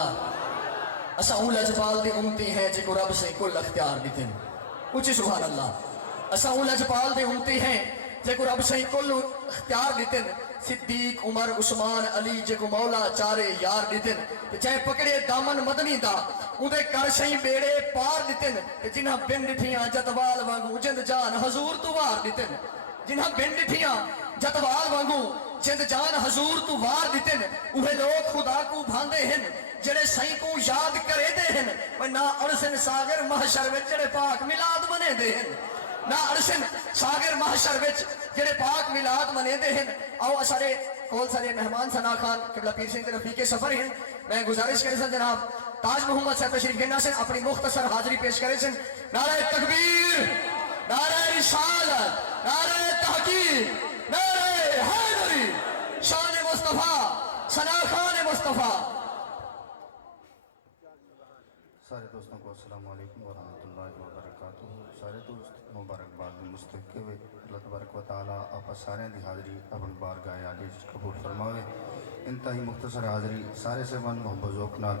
اللہ اسا اون لجپال دے امتی ہیں جے کو رب سے کل اختیار دیتن اچھی سبحان اللہ اسا اون لجپال دے امتی ہیں جے کو رب سے کل اختیار دیتن صدیق عمر عثمان علی جے کو مولا چارے یار دیتن چاہے پکڑے دامن مدنی دا اندے کرشیں بیڑے پار دیتن جنہاں بن ڈٹھیاں جتوال وانگو جند جان حضور تو وار دیتن جنہاں بن ڈٹھیاں جتوال وانگو جند جان حضور تو وار دیتن اوہے لوگ خدا کو بھاندے ہیں جڑے سائیں کو یاد کرے دے ہیں نہ عرصن ساگر محشر وچ جڑے پاک میلاد منے دے ہیں نہ عرصن ساگر محشر وچ جڑے پاک میلاد منے دے ہیں آؤ اسارے کول سارے مہمان ثنا خان قبلہ پیر سنگھ رفیق سفر ہیں میں گزارش کرے سن جناب تاج محمد صاحب تشریف گھننا سے اپنی مختصر حاضری پیش کرے سن نعرہ تکبیر نعرہ رسالت نعرہ تحقیق نعرہ حیدری شان مصطفیٰ ثنا خان مصطفیٰ سارے دوستوں کو السلام علیکم ورحمۃ اللہ وبرکاتہ سارے دوست مبارکباد مستحق ہوئے اللہ تبارک و تعالیٰ آپ سارے دی حاضری اپن بارگاہ عالی قبول فرماوے انتہائی مختصر حاضری سارے سے من محبت ذوق نال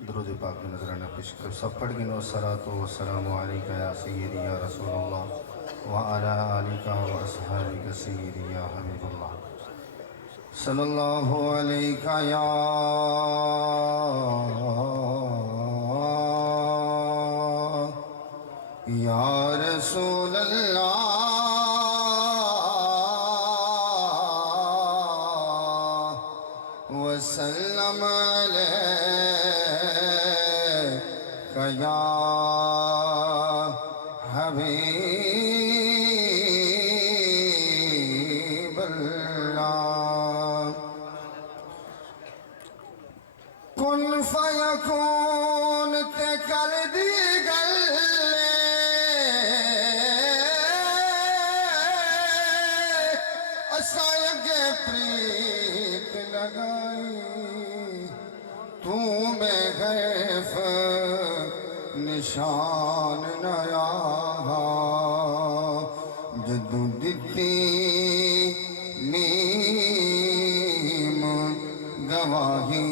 درود پاک میں نظرانہ پیش کر سب پڑھ گئے والصلاۃ والسلام علیکہ یا سیدی یا رسول اللہ وعلی آلکہ و اصحابکہ سیدی یا حبیب اللہ صلی اللہ علیکہ یا رسول اللہ وسلم علیکہ یا حبیب اللہ کن فیکون تے کر دی گلے پریت لگائی تو میں غیف نشان نیا جدو دتی نیم گواہی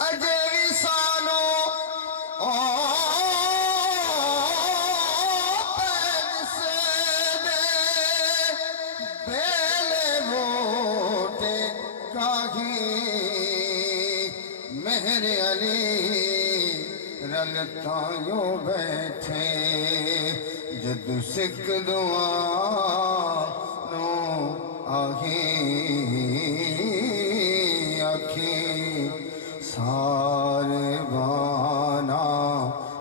اجے وسانو مہر علی رلتائیوں بیٹھے جد سکھ دعا نو آہی آکھی سار بانا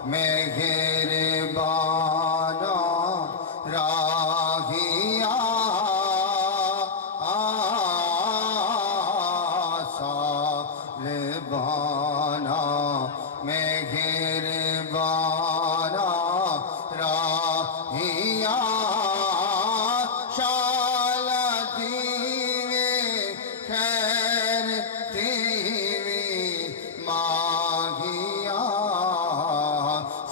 میں گھر بانا راہیا بانا میں گھر بانا راہیا شال دیوے خیر تیوی ماہیا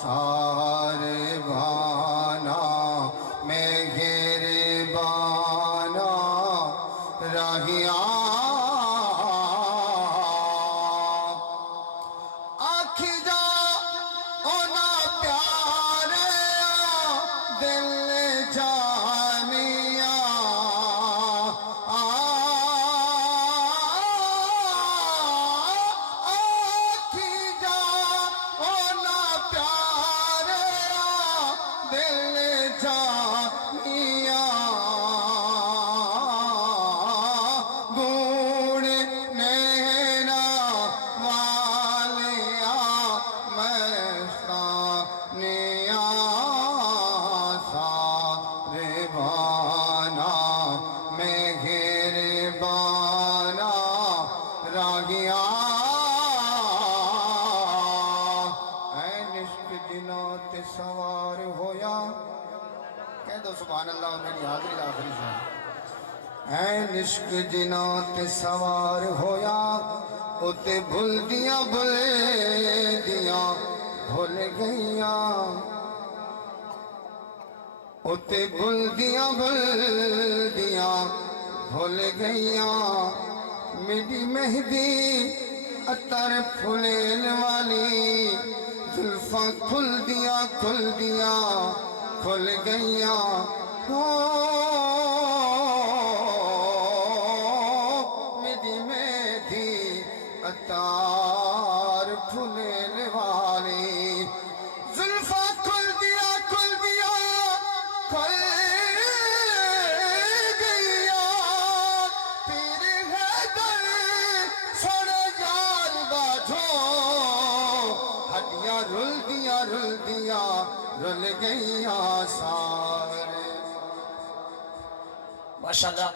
سار بانا میں گھر بانا راہیا سوار ہویا کہہ دو سبحان اللہ میری حاضری آخری شان اے نشک جنات سوار ہویا اتے بھول دیاں بھول گئیاں اتے بھول دیاں کھل گیا میری مہدی عطر پھلیل والی زلفاں کھل دیا کھل گیا میری مہدی عطر پھلیل والی زلفاں کھل دیا رل گیا سارے ماشاءاللہ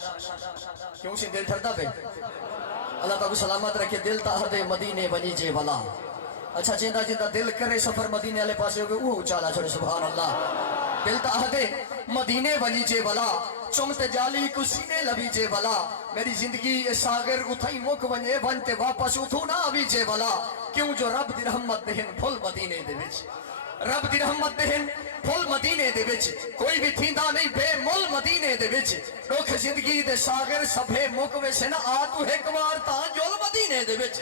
کیوں سی دل ٹھردا پہ اللہ تعالیٰ سلامت رکھے دل تا دے مدینے بنی جے والا اچھا جیندہ دل کرے سفر مدینے والے پاسے ہوگے وہ چالا چھوڑے سبحان اللہ دل تا دے مدینے بنی جے والا چمت جالی کو سینے لبی جے والا میری زندگی ساگر اتھائی مک ونجے بنتے واپس اتھو نہ آبی جے والا کیوں جو رب دی رحمت دہن پھل مدینے دے وچ رب دی رحمت دہن پھل مدینے دے وچ کوئی بھی تھیندا نہیں بے مل مدینے دے وچ رکھ زندگی دے ساگر سبھے مک ویسے نہ آ تو ایک بار تا جول مدینے دے وچ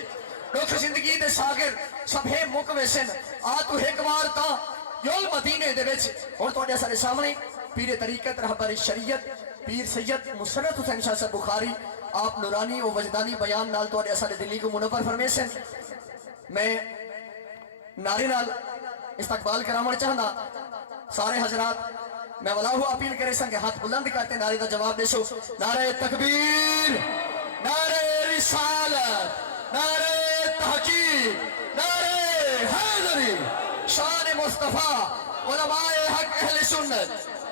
رکھ زندگی دے ساگر سبھے مک ویسے نہ آ تو ایک بار تا جول مدینے دے وچ اور تواڈے سارے سامنے پیر طریقت رہبر شریعت پیر سید مسرت حسین شاہ صاحب بخاری آپ نورانی و وجدانی بیان نال تواڈے سارے دلی کو منور فرمیسن میں نعرے نال استقبال کرامن چاہندا سارے حضرات میں واللہ اپیل کرے سن کہ ہاتھ بلند کرتے نعرے دا جواب دے سو نعرہ تکبیر نعرہ رسالت نعرہ تحقیق نعرہ حیدری شان مصطفیٰ علماء حق اہل سنت